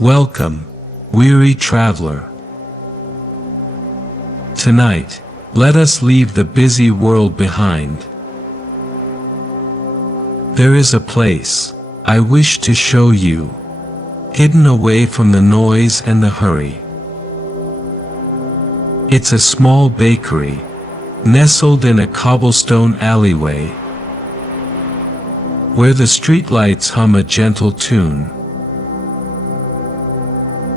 Welcome, weary traveler. Tonight, let us leave the busy world behind. There is a place I wish to show you, hidden away from the noise and the hurry. It's a small bakery, nestled in a cobblestone alleyway, where the streetlights hum a gentle tune.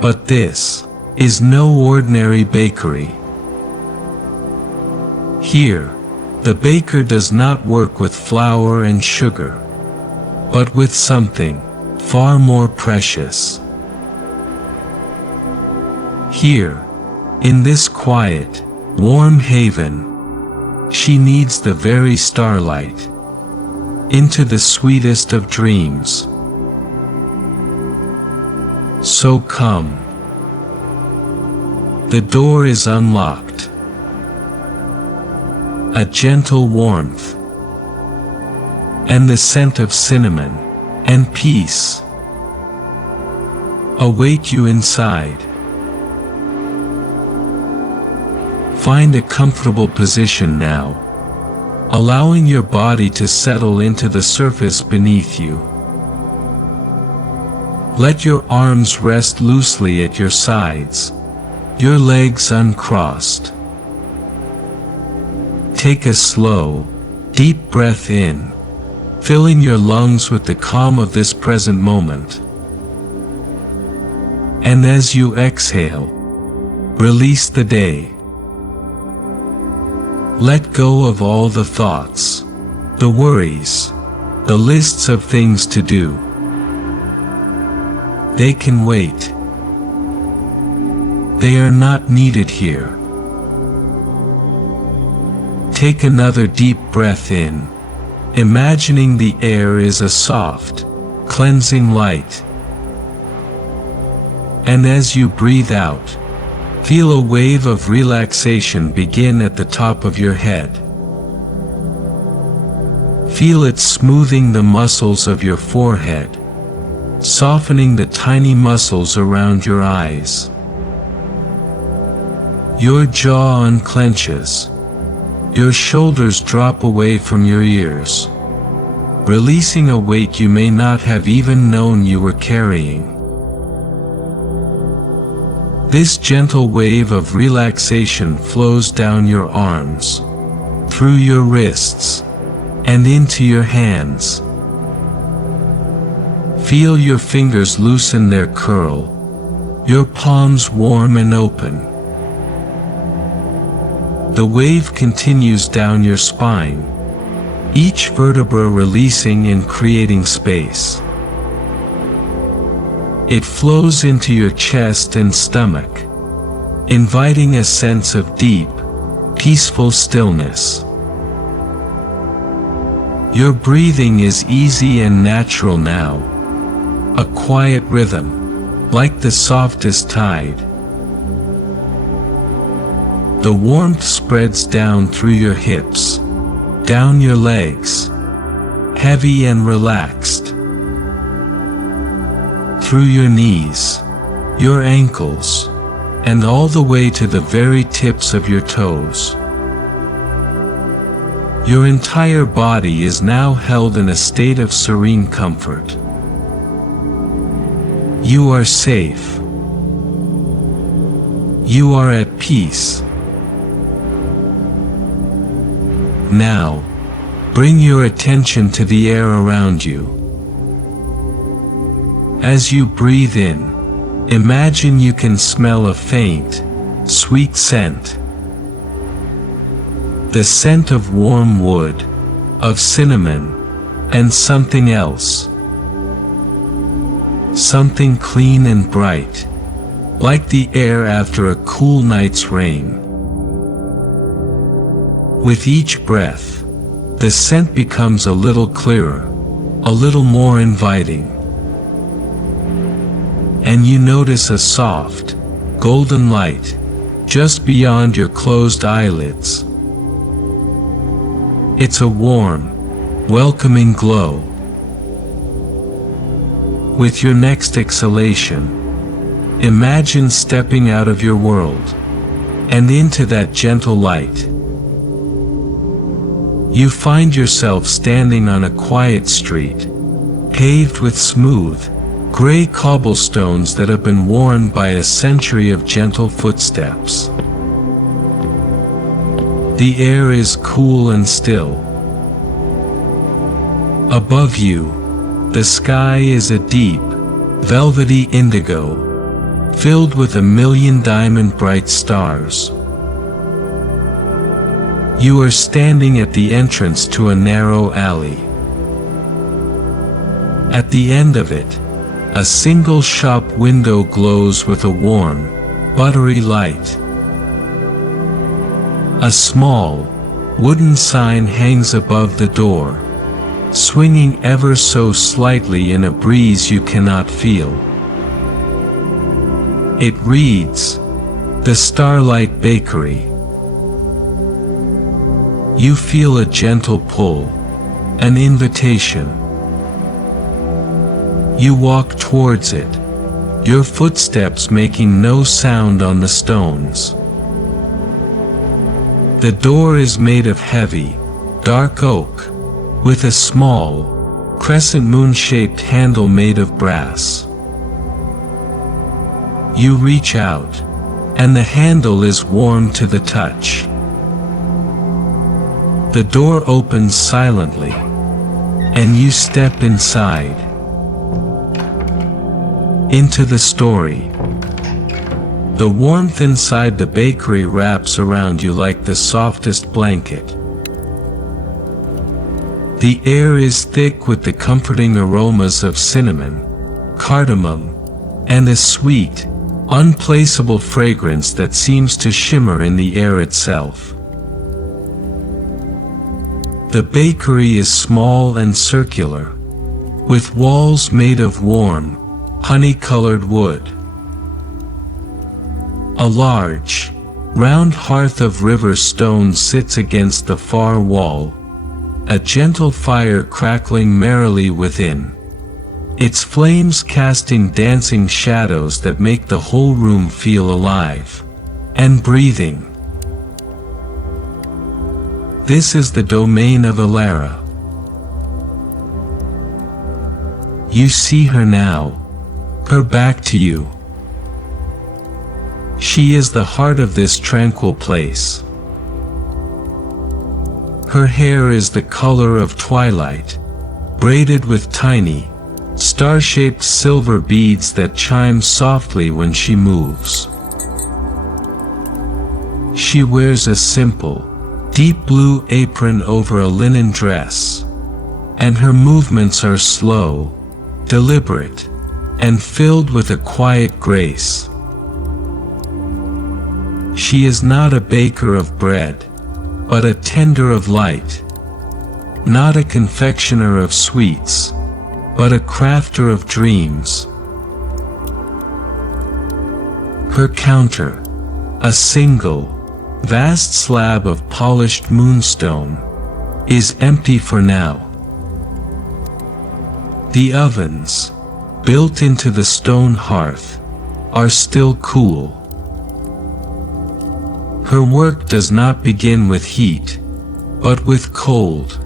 But this is no ordinary bakery. Here, the baker does not work with flour and sugar, but with something far more precious. Here, in this quiet, warm haven, she kneads the very starlight into the sweetest of dreams. So come. The door is unlocked. A gentle warmth, and the scent of cinnamon and peace await you inside. Find a comfortable position now, allowing your body to settle into the surface beneath you. Let your arms rest loosely at your sides, your legs uncrossed. Take a slow, deep breath in, filling your lungs with the calm of this present moment. And as you exhale, release the day. Let go of all the thoughts, the worries, the lists of things to do. They can wait. They are not needed here. Take another deep breath in, imagining the air is a soft, cleansing light. And as you breathe out, feel a wave of relaxation begin at the top of your head. Feel it smoothing the muscles of your forehead, softening the tiny muscles around your eyes. Your jaw unclenches. Your shoulders drop away from your ears, releasing a weight you may not have even known you were carrying. This gentle wave of relaxation flows down your arms, through your wrists, and into your hands. Feel your fingers loosen their curl, your palms warm and open. The wave continues down your spine, each vertebra releasing and creating space. It flows into your chest and stomach, inviting a sense of deep, peaceful stillness. Your breathing is easy and natural now, a quiet rhythm, like the softest tide. The warmth spreads down through your hips, down your legs, heavy and relaxed, through your knees, your ankles, and all the way to the very tips of your toes. Your entire body is now held in a state of serene comfort. You are safe. You are at peace. Now, bring your attention to the air around you. As you breathe in, imagine you can smell a faint, sweet scent. The scent of warm wood, of cinnamon, and something else. Something clean and bright, like the air after a cool night's rain. With each breath, the scent becomes a little clearer, a little more inviting. And you notice a soft, golden light, just beyond your closed eyelids. It's a warm, welcoming glow. With your next exhalation, Imagine stepping out of your world and into that gentle light. You find yourself standing on a quiet street, paved with smooth, gray cobblestones that have been worn by a century of gentle footsteps. The air is cool and still. Above you, the sky is a deep, velvety indigo, filled with 1,000,000 diamond-bright stars. You are standing at the entrance to a narrow alley. At the end of it, a single shop window glows with a warm, buttery light. A small, wooden sign hangs above the door, swinging ever so slightly in a breeze you cannot feel. It reads, "The Starlight Bakery." You feel a gentle pull, an invitation. You walk towards it, your footsteps making no sound on the stones. The door is made of heavy, dark oak, with a small, crescent moon-shaped handle made of brass. You reach out, and the handle is warm to the touch. The door opens silently, and you step inside. Into the story. The warmth inside the bakery wraps around you like the softest blanket. The air is thick with the comforting aromas of cinnamon, cardamom, and a sweet, unplaceable fragrance that seems to shimmer in the air itself. The bakery is small and circular, with walls made of warm, honey-colored wood. A large, round hearth of river stone sits against the far wall, a gentle fire crackling merrily within, its flames casting dancing shadows that make the whole room feel alive and breathing. This is the domain of Elara. You see her now, her back to you. She is the heart of this tranquil place. Her hair is the color of twilight, braided with tiny, star-shaped silver beads that chime softly when she moves. She wears a simple, deep blue apron over a linen dress, and her movements are slow, deliberate, and filled with a quiet grace. She is not a baker of bread, but a tender of light, not a confectioner of sweets, but a crafter of dreams. Her counter, a single, vast slab of polished moonstone, is empty for now. The ovens, built into the stone hearth, are still cool. Her work does not begin with heat, but with cold.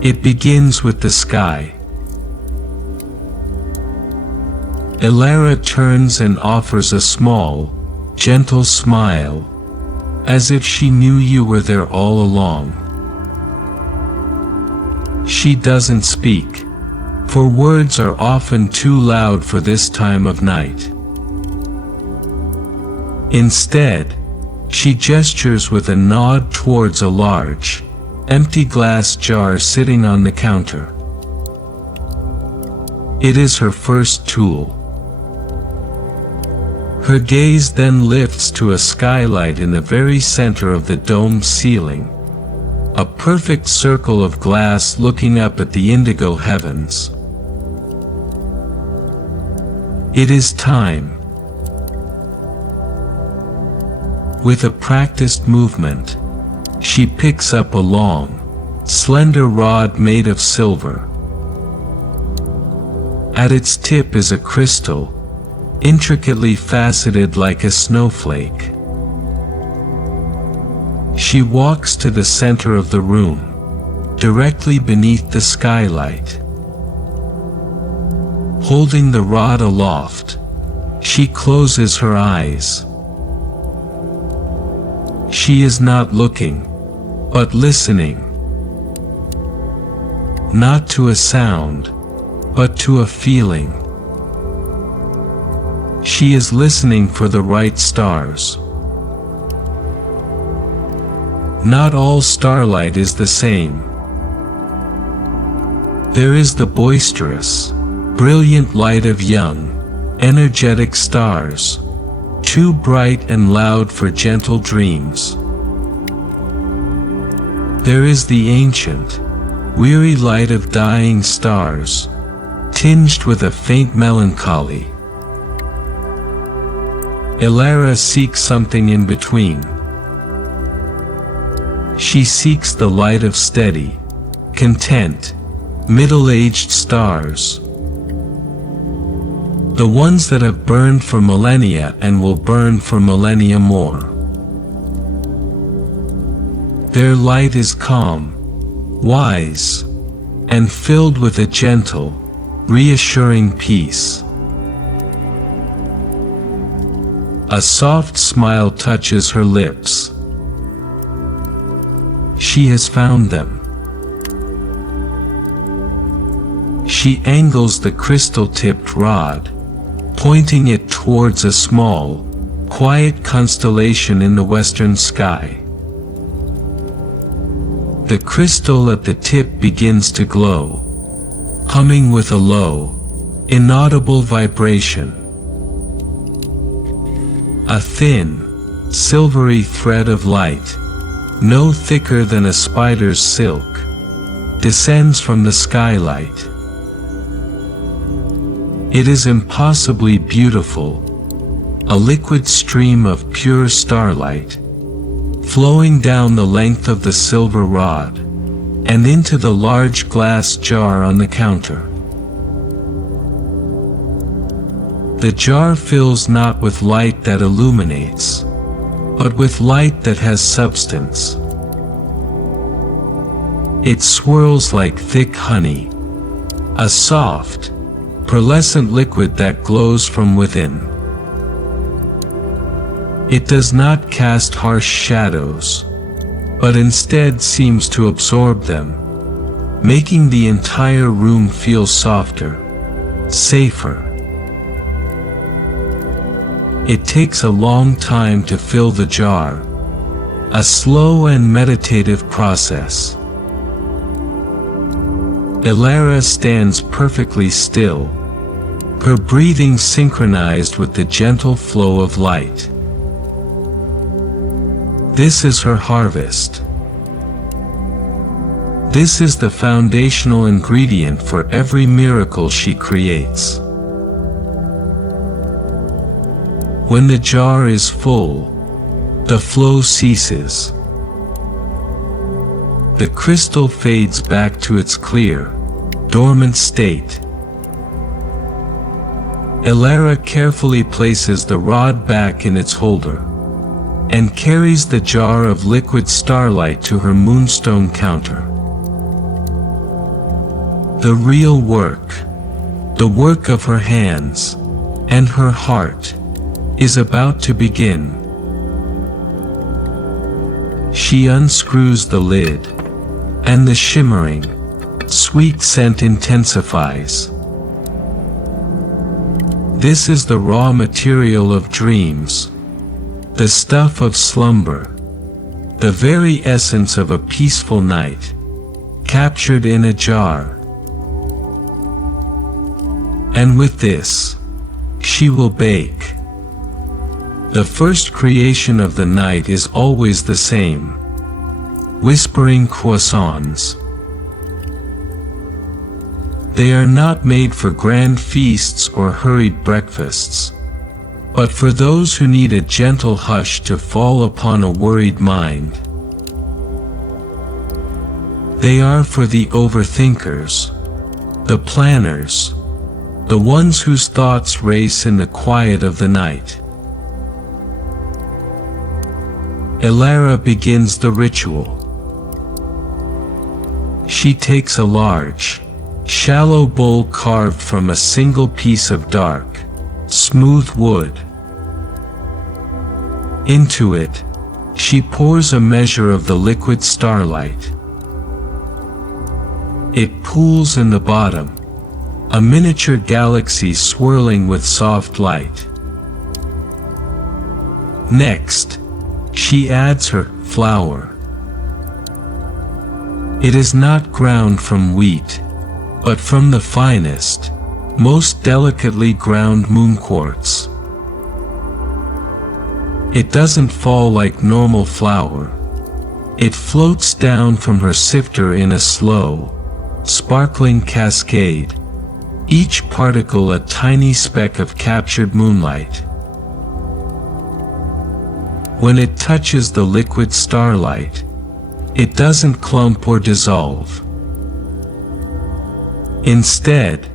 It begins with the sky. Elara turns and offers a small, gentle smile, as if she knew you were there all along. She doesn't speak, for words are often too loud for this time of night. Instead, she gestures with a nod towards a large, empty glass jar sitting on the counter. It is her first tool. Her gaze then lifts to a skylight in the very center of the domed ceiling, a perfect circle of glass looking up at the indigo heavens. It is time. With a practiced movement, she picks up a long, slender rod made of silver. At its tip is a crystal, intricately faceted like a snowflake. She walks to the center of the room, directly beneath the skylight. Holding the rod aloft, she closes her eyes. She is not looking, but listening. Not to a sound, but to a feeling. She is listening for the right stars. Not all starlight is the same. There is the boisterous, brilliant light of young, energetic stars, too bright and loud for gentle dreams. There is the ancient, weary light of dying stars, tinged with a faint melancholy. Elara seeks something in between. She seeks the light of steady, content, middle-aged stars. The ones that have burned for millennia and will burn for millennia more. Their light is calm, wise, and filled with a gentle, reassuring peace. A soft smile touches her lips. She has found them. She angles the crystal-tipped rod, pointing it towards a small, quiet constellation in the western sky. The crystal at the tip begins to glow, humming with a low, inaudible vibration. A thin, silvery thread of light, no thicker than a spider's silk, descends from the skylight. It is impossibly beautiful, a liquid stream of pure starlight, flowing down the length of the silver rod, and into the large glass jar on the counter. The jar fills not with light that illuminates, but with light that has substance. It swirls like thick honey, a soft, pearlescent liquid that glows from within. It does not cast harsh shadows, but instead seems to absorb them, making the entire room feel softer, safer. It takes a long time to fill the jar, a slow and meditative process. Elara stands perfectly still, her breathing synchronized with the gentle flow of light. This is her harvest. This is the foundational ingredient for every miracle she creates. When the jar is full, the flow ceases. The crystal fades back to its clear, dormant state. Elara carefully places the rod back in its holder, and carries the jar of liquid starlight to her moonstone counter. The real work, the work of her hands, and her heart, is about to begin. She unscrews the lid, and the shimmering, sweet scent intensifies. This is the raw material of dreams, the stuff of slumber, the very essence of a peaceful night, captured in a jar. And with this, she will bake. The first creation of the night is always the same: whispering croissants. They are not made for grand feasts or hurried breakfasts, but for those who need a gentle hush to fall upon a worried mind. They are for the overthinkers, the planners, the ones whose thoughts race in the quiet of the night. Elara begins the ritual. She takes a large, shallow bowl carved from a single piece of dark, smooth wood. Into it, she pours a measure of the liquid starlight. It pools in the bottom, a miniature galaxy swirling with soft light. Next, she adds her flour. It is not ground from wheat, but from the finest, most delicately ground moon quartz. It doesn't fall like normal flour. It floats down from her sifter in a slow, sparkling cascade, each particle a tiny speck of captured moonlight. When it touches the liquid starlight, it doesn't clump or dissolve. Instead,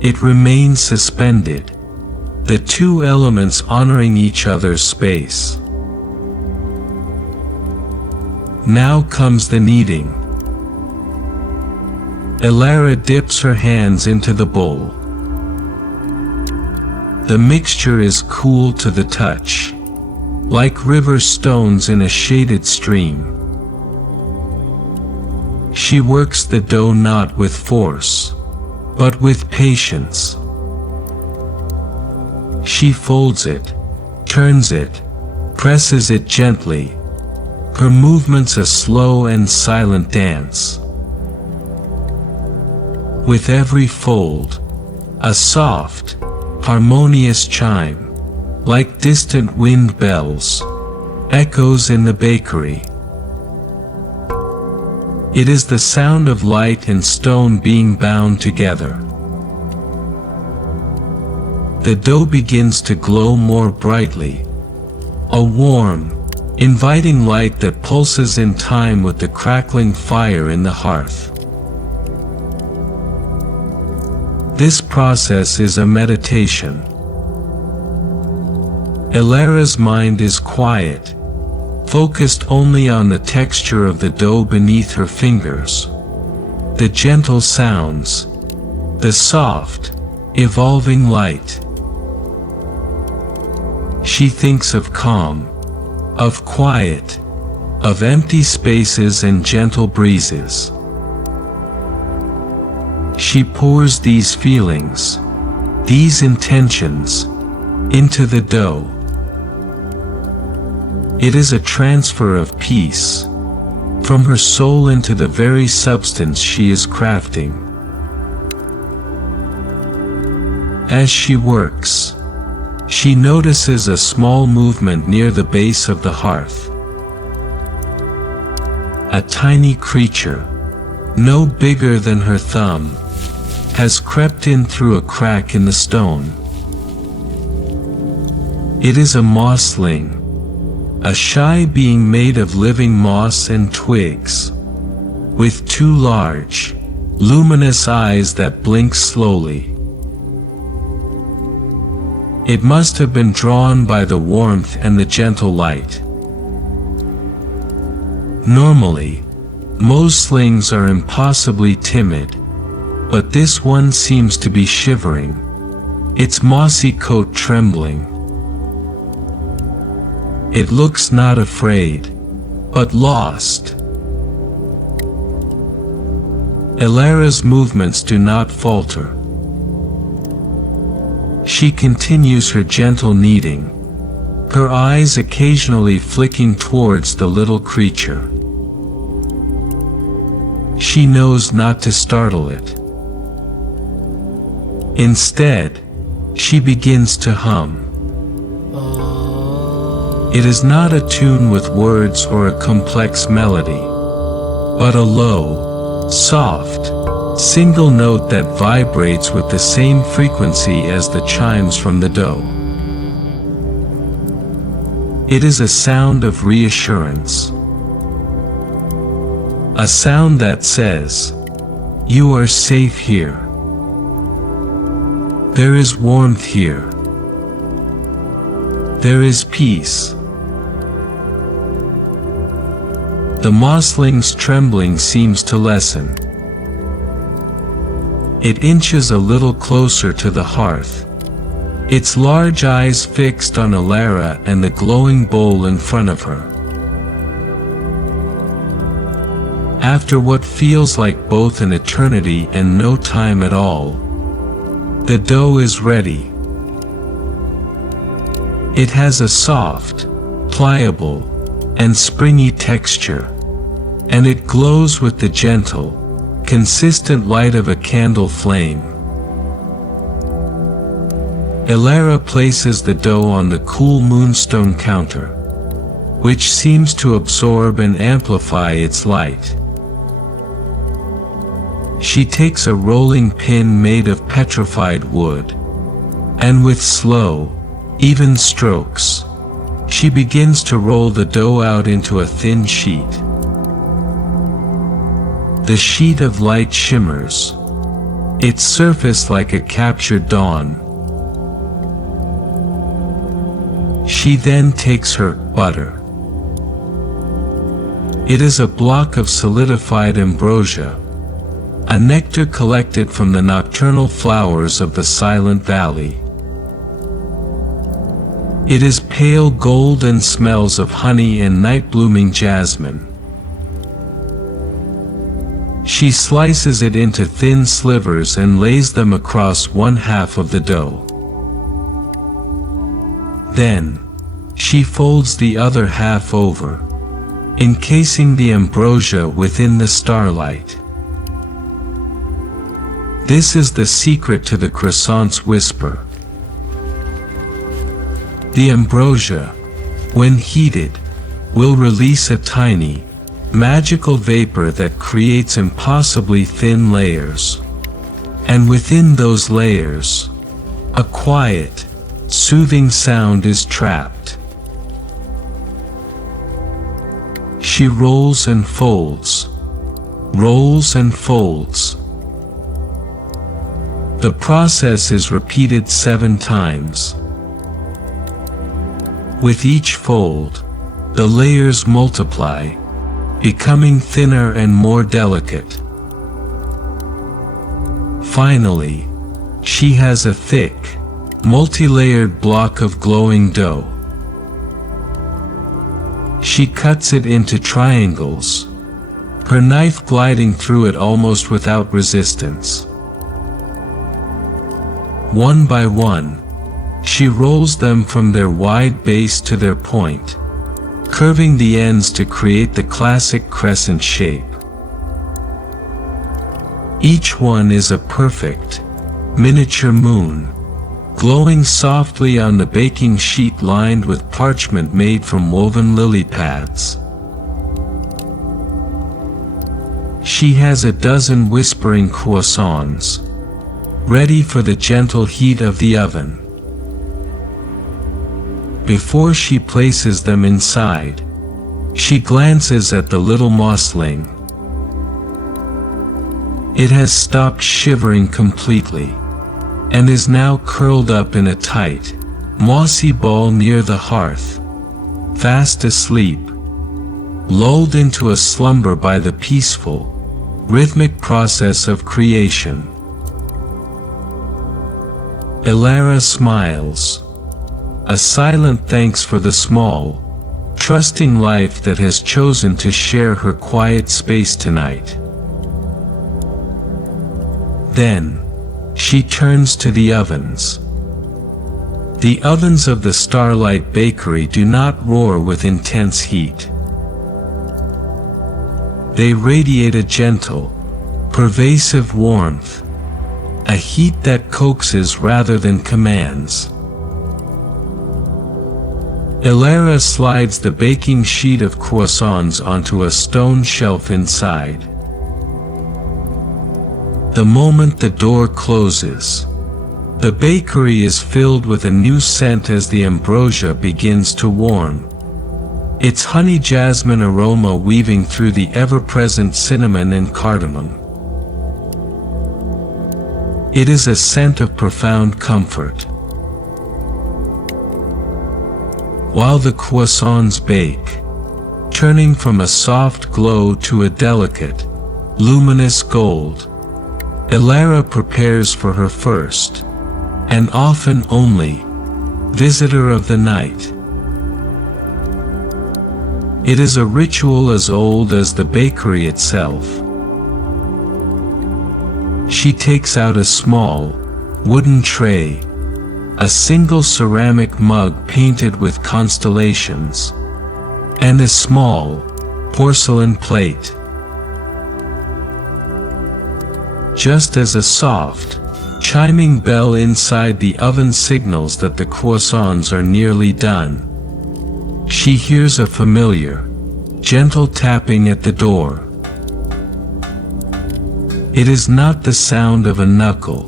it remains suspended, the two elements honoring each other's space. Now comes the kneading. Elara dips her hands into the bowl. The mixture is cool to the touch, like river stones in a shaded stream. She works the dough not with force, but with patience. She folds it, turns it, presses it gently, her movements a slow and silent dance. With every fold, a soft, harmonious chime, like distant wind bells, echoes in the bakery. It is the sound of light and stone being bound together. The dough begins to glow more brightly, a warm, inviting light that pulses in time with the crackling fire in the hearth. This process is a meditation. Elara's mind is quiet, focused only on the texture of the dough beneath her fingers, the gentle sounds, the soft, evolving light. She thinks of calm, of quiet, of empty spaces and gentle breezes. She pours these feelings, these intentions, into the dough. It is a transfer of peace, from her soul into the very substance she is crafting. As she works, she notices a small movement near the base of the hearth. A tiny creature, no bigger than her thumb, has crept in through a crack in the stone. It is a mossling, a shy being made of living moss and twigs, with two large, luminous eyes that blink slowly. It must have been drawn by the warmth and the gentle light. Normally, moslings are impossibly timid, but this one seems to be shivering, its mossy coat trembling. It looks not afraid, but lost. Elara's movements do not falter. She continues her gentle kneading, her eyes occasionally flicking towards the little creature. She knows not to startle it. Instead, she begins to hum. It is not a tune with words or a complex melody, but a low, soft, single note that vibrates with the same frequency as the chimes from the dough. It is a sound of reassurance. A sound that says, "You are safe here." There is warmth here. There is peace. The mosling's trembling seems to lessen. It inches a little closer to the hearth, its large eyes fixed on Elara and the glowing bowl in front of her. After what feels like both an eternity and no time at all, the dough is ready. It has a soft, pliable, and springy texture, and it glows with the gentle, consistent light of a candle flame. Elara places the dough on the cool moonstone counter, which seems to absorb and amplify its light. She takes a rolling pin made of petrified wood, and with slow, even strokes, she begins to roll the dough out into a thin sheet. The sheet of light shimmers, its surface like a captured dawn. She then takes her butter. It is a block of solidified ambrosia, a nectar collected from the nocturnal flowers of the silent valley. It is pale gold and smells of honey and night-blooming jasmine. She slices it into thin slivers and lays them across one half of the dough. Then, she folds the other half over, encasing the ambrosia within the starlight. This is the secret to the croissant's whisper. The ambrosia, when heated, will release a tiny, magical vapor that creates impossibly thin layers. And within those layers, a quiet, soothing sound is trapped. She rolls and folds, rolls and folds. The process is repeated 7 times. With each fold, the layers multiply, becoming thinner and more delicate. Finally, she has a thick, multi-layered block of glowing dough. She cuts it into triangles, her knife gliding through it almost without resistance. One by one, she rolls them from their wide base to their point, curving the ends to create the classic crescent shape. Each one is a perfect, miniature moon, glowing softly on the baking sheet lined with parchment made from woven lily pads. She has a dozen whispering croissants, ready for the gentle heat of the oven. Before she places them inside, she glances at the little mosling. It has stopped shivering completely, and is now curled up in a tight, mossy ball near the hearth, fast asleep, lulled into a slumber by the peaceful, rhythmic process of creation. Elara smiles, a silent thanks for the small, trusting life that has chosen to share her quiet space tonight. Then, she turns to the ovens. The ovens of the Starlight Bakery do not roar with intense heat. They radiate a gentle, pervasive warmth, a heat that coaxes rather than commands. Elara slides the baking sheet of croissants onto a stone shelf inside. The moment the door closes, the bakery is filled with a new scent as the ambrosia begins to warm, its honey jasmine aroma weaving through the ever-present cinnamon and cardamom. It is a scent of profound comfort. While the croissants bake, turning from a soft glow to a delicate, luminous gold, Elara prepares for her first, and often only, visitor of the night. It is a ritual as old as the bakery itself. She takes out a small, wooden tray, a single ceramic mug painted with constellations, and a small, porcelain plate. Just as a soft, chiming bell inside the oven signals that the croissants are nearly done, she hears a familiar, gentle tapping at the door. It is not the sound of a knuckle,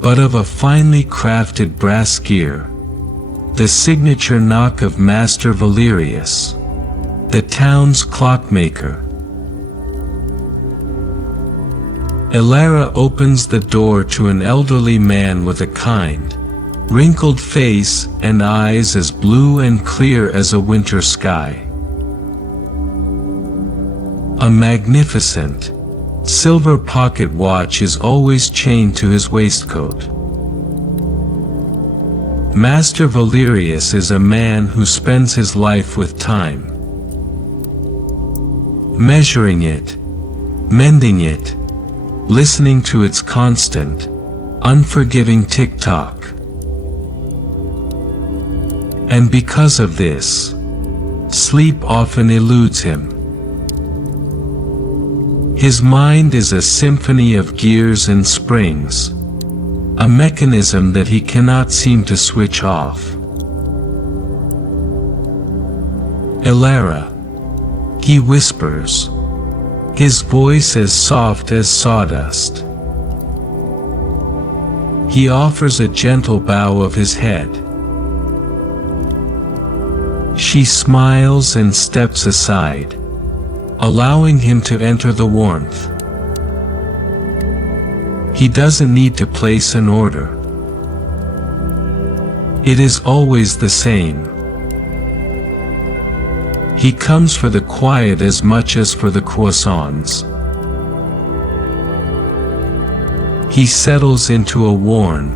but of a finely crafted brass gear, the signature knock of Master Valerius, the town's clockmaker. Elara opens the door to an elderly man with a kind, wrinkled face and eyes as blue and clear as a winter sky. A magnificent, silver pocket watch is always chained to his waistcoat. Master Valerius is a man who spends his life with time, measuring it, mending it, listening to its constant, unforgiving tick-tock. And because of this, sleep often eludes him. His mind is a symphony of gears and springs, a mechanism that he cannot seem to switch off. Elara, he whispers, his voice as soft as sawdust. He offers a gentle bow of his head. She smiles and steps aside, allowing him to enter the warmth. He doesn't need to place an order. It is always the same. He comes for the quiet as much as for the croissants. He settles into a worn,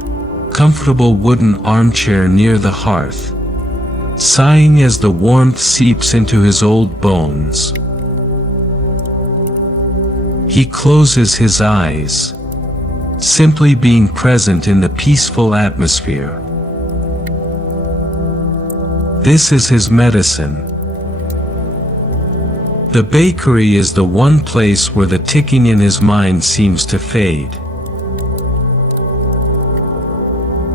comfortable wooden armchair near the hearth, sighing as the warmth seeps into his old bones. He closes his eyes, simply being present in the peaceful atmosphere. This is his medicine. The bakery is the one place where the ticking in his mind seems to fade.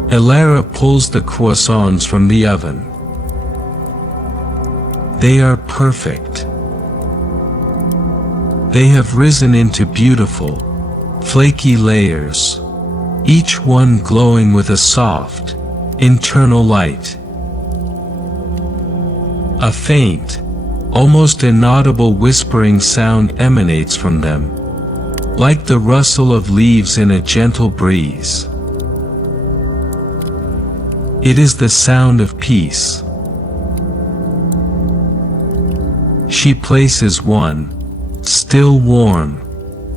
Elara pulls the croissants from the oven. They are perfect. They have risen into beautiful, flaky layers, each one glowing with a soft, internal light. A faint, almost inaudible whispering sound emanates from them, like the rustle of leaves in a gentle breeze. It is the sound of peace. She places one, still warm,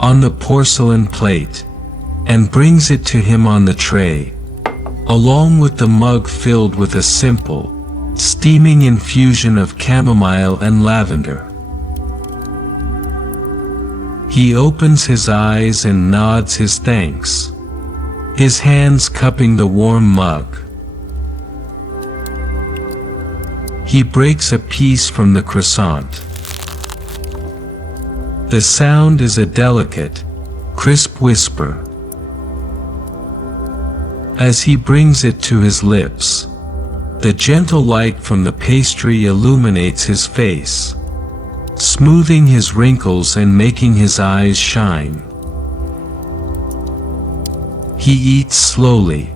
on the porcelain plate, and brings it to him on the tray, along with the mug filled with a simple, steaming infusion of chamomile and lavender. He opens his eyes and nods his thanks, his hands cupping the warm mug. He breaks a piece from the croissant. The sound is a delicate, crisp whisper. As he brings it to his lips, the gentle light from the pastry illuminates his face, smoothing his wrinkles and making his eyes shine. He eats slowly,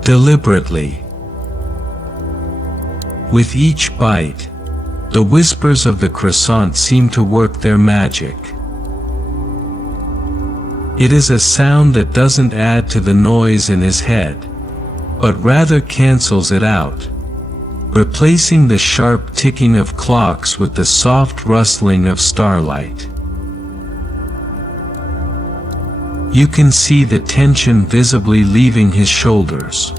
deliberately. With each bite, the whispers of the croissant seem to work their magic. It is a sound that doesn't add to the noise in his head, but rather cancels it out, replacing the sharp ticking of clocks with the soft rustling of starlight. You can see the tension visibly leaving his shoulders.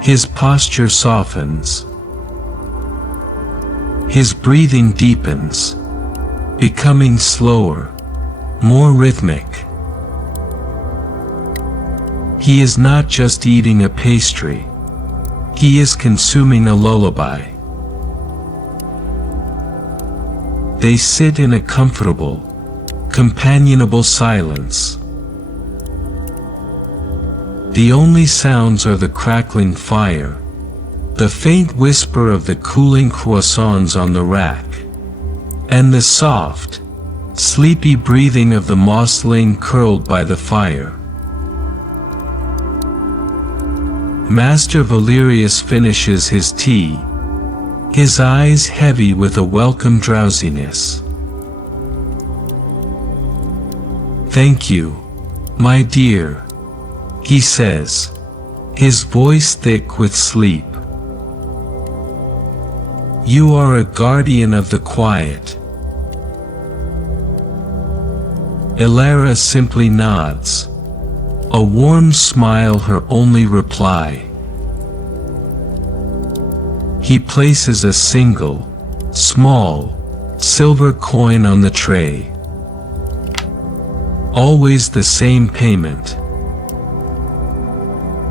His posture softens. His breathing deepens, becoming slower, more rhythmic. He is not just eating a pastry. He is consuming a lullaby. They sit in a comfortable, companionable silence. The only sounds are the crackling fire, the faint whisper of the cooling croissants on the rack, and the soft, sleepy breathing of the mousseline curled by the fire. Master Valerius finishes his tea, his eyes heavy with a welcome drowsiness. "Thank you, my dear," he says, his voice thick with sleep. "You are a guardian of the quiet." Elara simply nods, a warm smile her only reply. He places a single, small, silver coin on the tray. Always the same payment.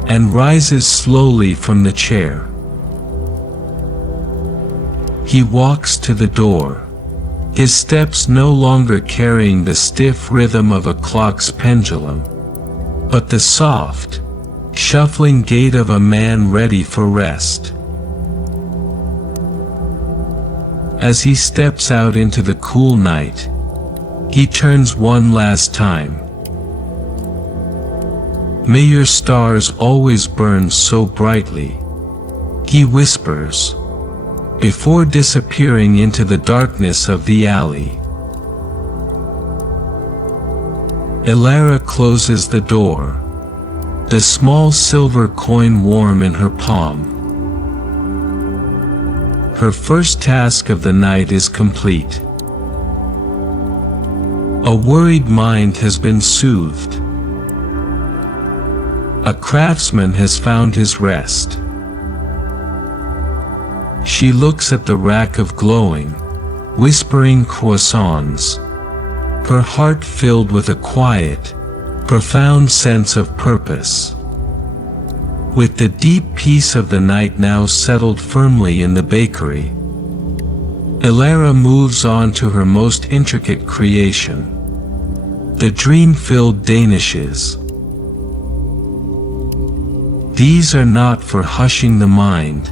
And rises slowly from the chair. He walks to the door, his steps no longer carrying the stiff rhythm of a clock's pendulum, but the soft, shuffling gait of a man ready for rest. As he steps out into the cool night, he turns one last time. "May your stars always burn so brightly," he whispers, before disappearing into the darkness of the alley. Elara closes the door, the small silver coin warm in her palm. Her first task of the night is complete. A worried mind has been soothed. A craftsman has found his rest. She looks at the rack of glowing, whispering croissants, her heart filled with a quiet, profound sense of purpose. With the deep peace of the night now settled firmly in the bakery, Elara moves on to her most intricate creation, the Dream-Filled Danishes. These are not for hushing the mind,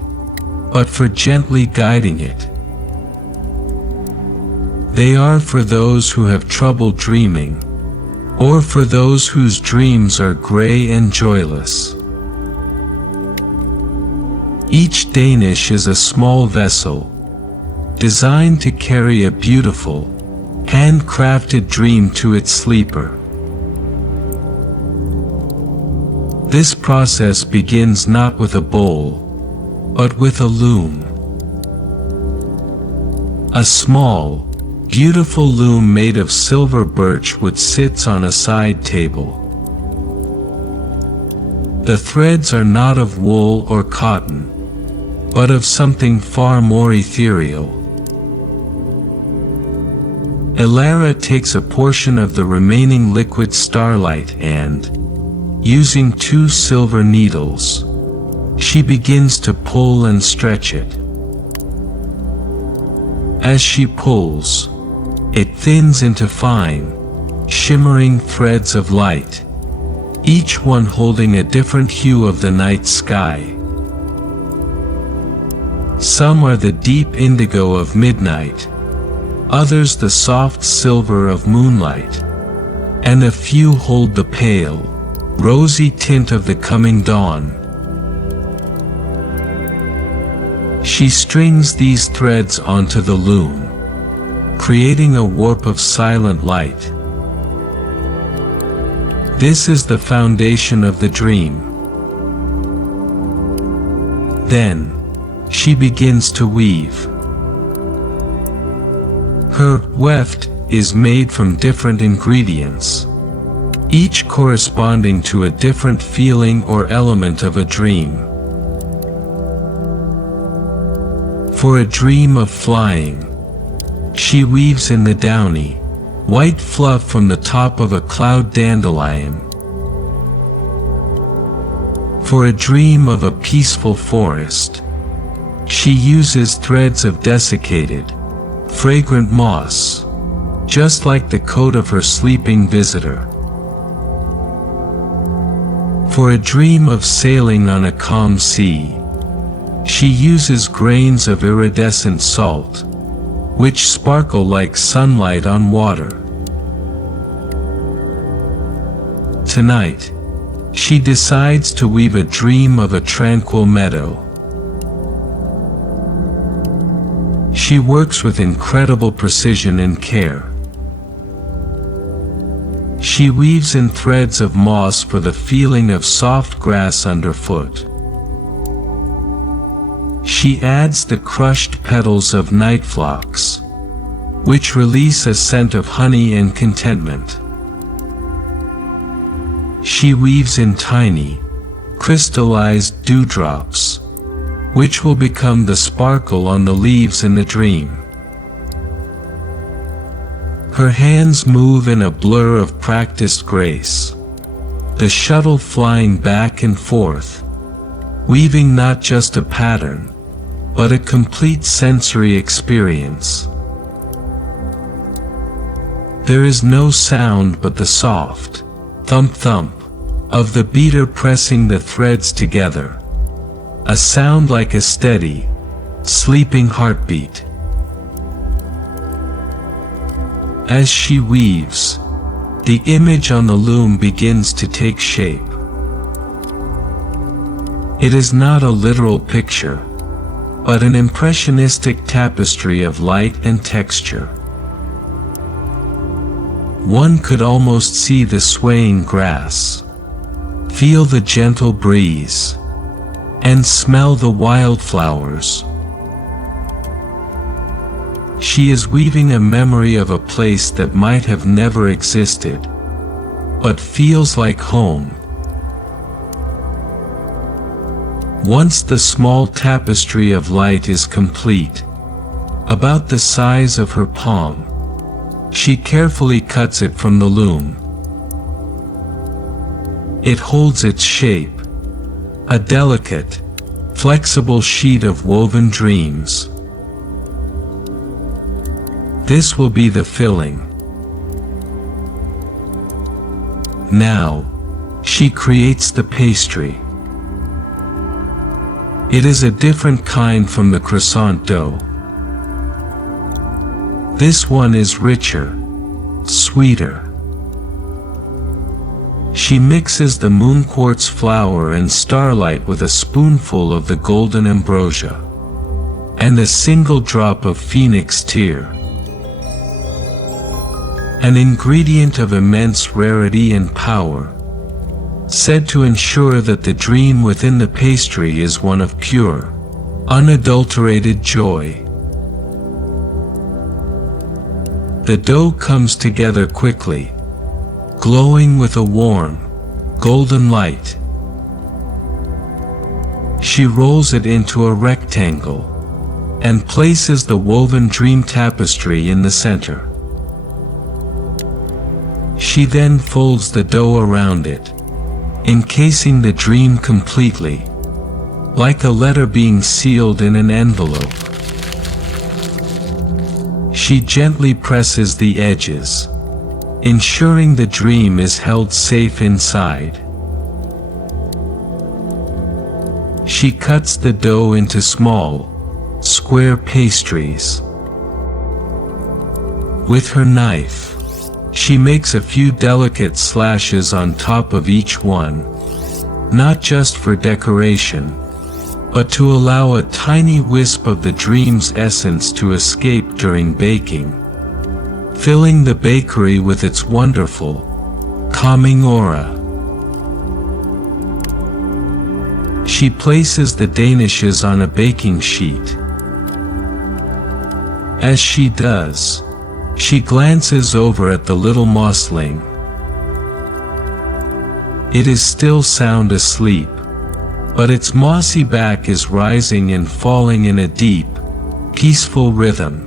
but for gently guiding it. They are for those who have trouble dreaming, or for those whose dreams are gray and joyless. Each Danish is a small vessel, designed to carry a beautiful, handcrafted dream to its sleeper. This process begins not with a bowl, but with a loom. A small, beautiful loom made of silver birch wood sits on a side table. The threads are not of wool or cotton, but of something far more ethereal. Elara takes a portion of the remaining liquid starlight and, using 2 silver needles, she begins to pull and stretch it. As she pulls, it thins into fine, shimmering threads of light, each one holding a different hue of the night sky. Some are the deep indigo of midnight, others the soft silver of moonlight, and a few hold the pale, rosy tint of the coming dawn. She strings these threads onto the loom, creating a warp of silent light, This is the foundation of the dream. Then, she begins to weave. Her weft is made from different ingredients, each corresponding to a different feeling or element of a dream. For a dream of flying, she weaves in the downy, white fluff from the top of a cloud dandelion. For a dream of a peaceful forest, she uses threads of desiccated, fragrant moss, just like the coat of her sleeping visitor. For a dream of sailing on a calm sea, she uses grains of iridescent salt, which sparkle like sunlight on water. Tonight, she decides to weave a dream of a tranquil meadow. She works with incredible precision and care. She weaves in threads of moss for the feeling of soft grass underfoot. She adds the crushed petals of night phlox, which release a scent of honey and contentment. She weaves in tiny, crystallized dewdrops, which will become the sparkle on the leaves in the dream. Her hands move in a blur of practiced grace, the shuttle flying back and forth, weaving not just a pattern, but a complete sensory experience. There is no sound but the soft thump-thump of the beater pressing the threads together, a sound like a steady, sleeping heartbeat. As she weaves, the image on the loom begins to take shape. It is not a literal picture, but an impressionistic tapestry of light and texture. One could almost see the swaying grass, feel the gentle breeze, and smell the wildflowers. She is weaving a memory of a place that might have never existed, but feels like home. Once the small tapestry of light is complete, about the size of her palm, she carefully cuts it from the loom. It holds its shape, a delicate, flexible sheet of woven dreams. This will be the filling. Now, she creates the pastry. It is a different kind from the croissant dough. This one is richer, sweeter. She mixes the moon quartz flour and starlight with a spoonful of the golden ambrosia, and a single drop of phoenix tear. An ingredient of immense rarity and power, said to ensure that the dream within the pastry is one of pure, unadulterated joy. The dough comes together quickly, glowing with a warm, golden light. She rolls it into a rectangle, and places the woven dream tapestry in the center. She then folds the dough around it, encasing the dream completely, like a letter being sealed in an envelope. She gently presses the edges, ensuring the dream is held safe inside. She cuts the dough into small, square pastries. With her knife, she makes a few delicate slashes on top of each one, not just for decoration, but to allow a tiny wisp of the dream's essence to escape during baking, filling the bakery with its wonderful, calming aura. She places the danishes on a baking sheet. As she does, she glances over at the little mossling. It is still sound asleep, but its mossy back is rising and falling in a deep, peaceful rhythm.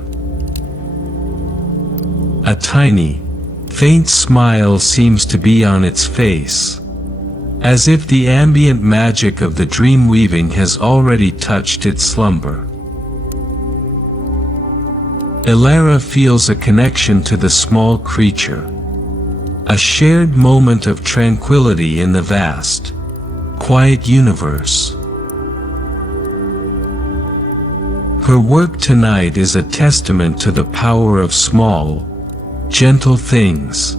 A tiny, faint smile seems to be on its face, as if the ambient magic of the dream weaving has already touched its slumber. Elara feels a connection to the small creature, a shared moment of tranquility in the vast, quiet universe. Her work tonight is a testament to the power of small, gentle things.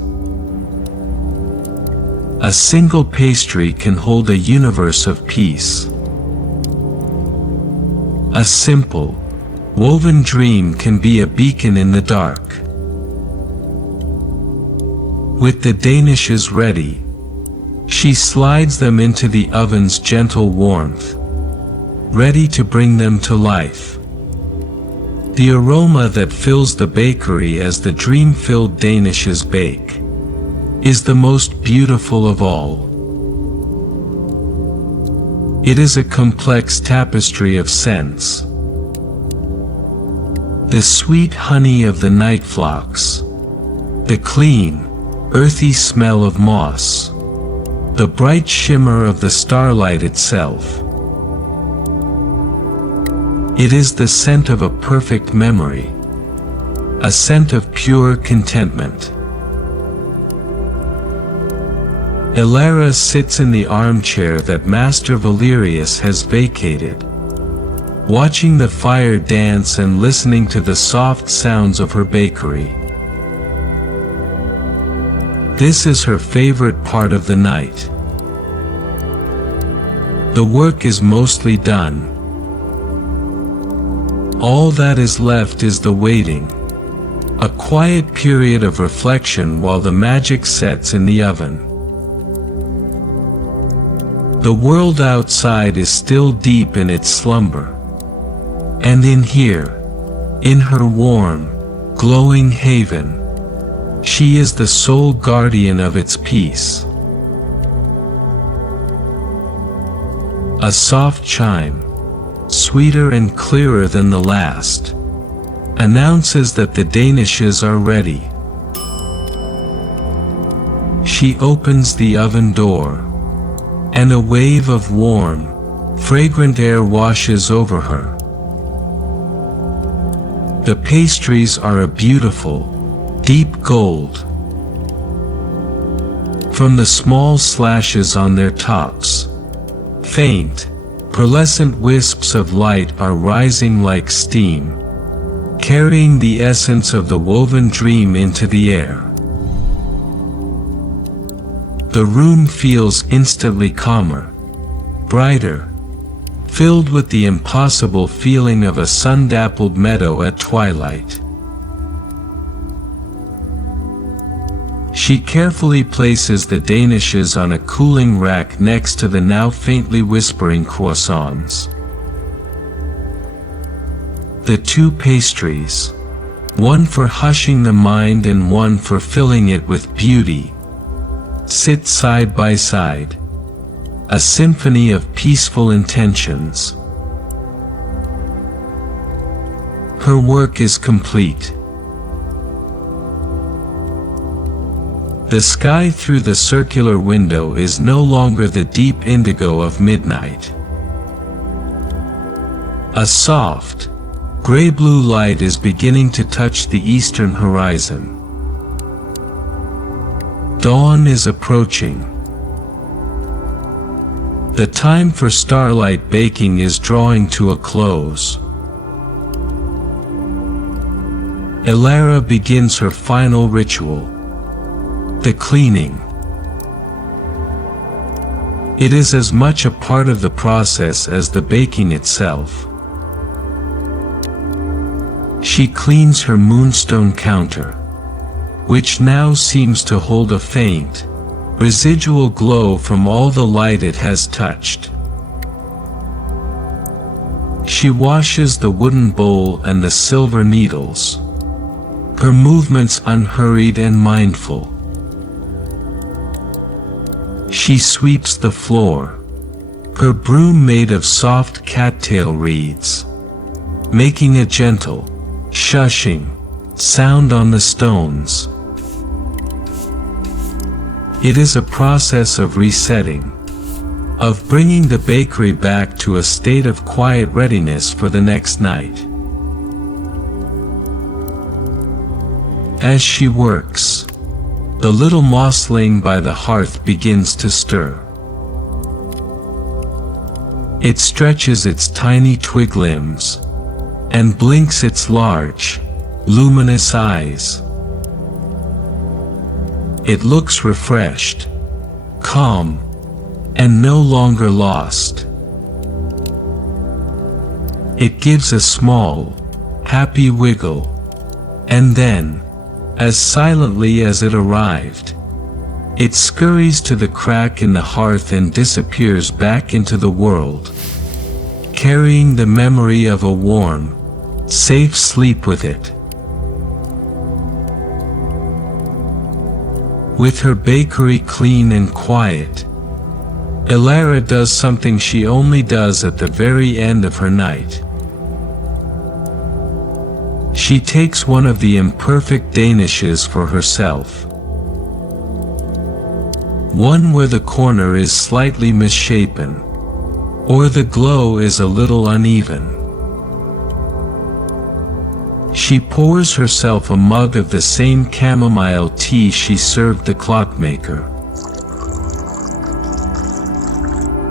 A single pastry can hold a universe of peace. A simple, woven dream can be a beacon in the dark. With the danishes ready, she slides them into the oven's gentle warmth, ready to bring them to life. The aroma that fills the bakery as the dream-filled danishes bake is the most beautiful of all. It is a complex tapestry of scents. The sweet honey of the night phlox, the clean, earthy smell of moss, the bright shimmer of the starlight itself. It is the scent of a perfect memory, a scent of pure contentment. Elara sits in the armchair that Master Valerius has vacated, watching the fire dance and listening to the soft sounds of her bakery. This is her favorite part of the night. The work is mostly done. All that is left is the waiting, a quiet period of reflection while the magic sets in the oven. The world outside is still deep in its slumber, and in here, in her warm, glowing haven, she is the sole guardian of its peace. A soft chime, sweeter and clearer than the last, announces that the danishes are ready. She opens the oven door, and a wave of warm, fragrant air washes over her. The pastries are a beautiful, deep gold. From the small slashes on their tops, faint, pearlescent wisps of light are rising like steam, carrying the essence of the woven dream into the air. The room feels instantly calmer, brighter, filled with the impossible feeling of a sun-dappled meadow at twilight. She carefully places the danishes on a cooling rack next to the now faintly whispering croissants. The two pastries, one for hushing the mind and one for filling it with beauty, sit side by side, a symphony of peaceful intentions. Her work is complete. The sky through the circular window is no longer the deep indigo of midnight. A soft, gray-blue light is beginning to touch the eastern horizon. Dawn is approaching. The time for starlight baking is drawing to a close. Elara begins her final ritual, the cleaning. It is as much a part of the process as the baking itself. She cleans her moonstone counter, which now seems to hold a faint, residual glow from all the light it has touched. She washes the wooden bowl and the silver needles, her movements unhurried and mindful. She sweeps the floor, her broom made of soft cattail reeds, making a gentle, shushing sound on the stones. It is a process of resetting, of bringing the bakery back to a state of quiet readiness for the next night. As she works, the little mossling by the hearth begins to stir. It stretches its tiny twig limbs and blinks its large, luminous eyes. It looks refreshed, calm, and no longer lost. It gives a small, happy wiggle, and then, as silently as it arrived, it scurries to the crack in the hearth and disappears back into the world, carrying the memory of a warm, safe sleep with it. With her bakery clean and quiet, Elara does something she only does at the very end of her night. She takes one of the imperfect danishes for herself. One where the corner is slightly misshapen, or the glow is a little uneven. She pours herself a mug of the same chamomile tea she served the clockmaker.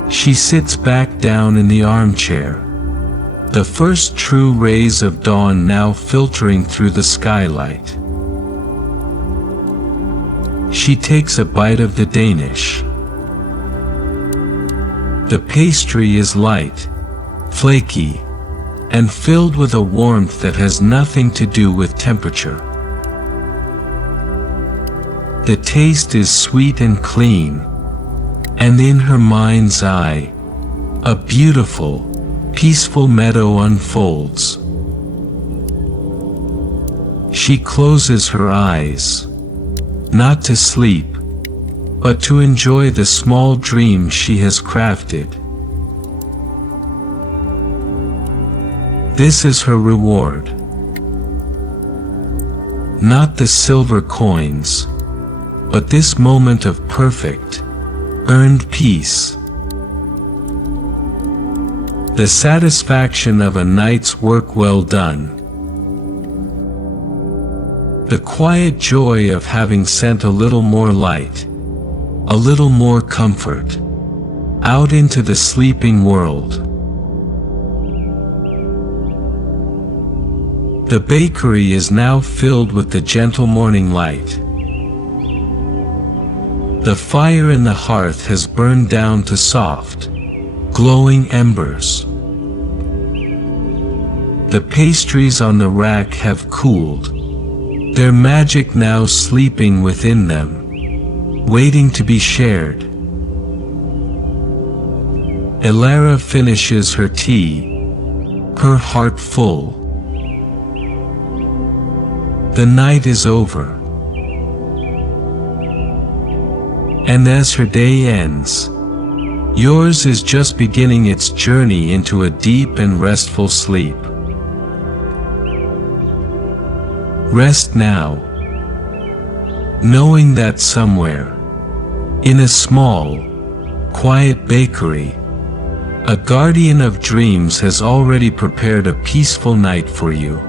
She sits back down in the armchair, the first true rays of dawn now filtering through the skylight. She takes a bite of the Danish. The pastry is light, flaky, and filled with a warmth that has nothing to do with temperature. The taste is sweet and clean, and in her mind's eye, a beautiful, peaceful meadow unfolds. She closes her eyes, not to sleep, but to enjoy the small dream she has crafted. This is her reward. Not the silver coins, but this moment of perfect, earned peace. The satisfaction of a night's work well done. The quiet joy of having sent a little more light, a little more comfort, out into the sleeping world. The bakery is now filled with the gentle morning light. The fire in the hearth has burned down to soft, glowing embers. The pastries on the rack have cooled, their magic now sleeping within them, waiting to be shared. Elara finishes her tea, her heart full. The night is over. And as her day ends, yours is just beginning its journey into a deep and restful sleep. Rest now, knowing that somewhere, in a small, quiet bakery, a guardian of dreams has already prepared a peaceful night for you.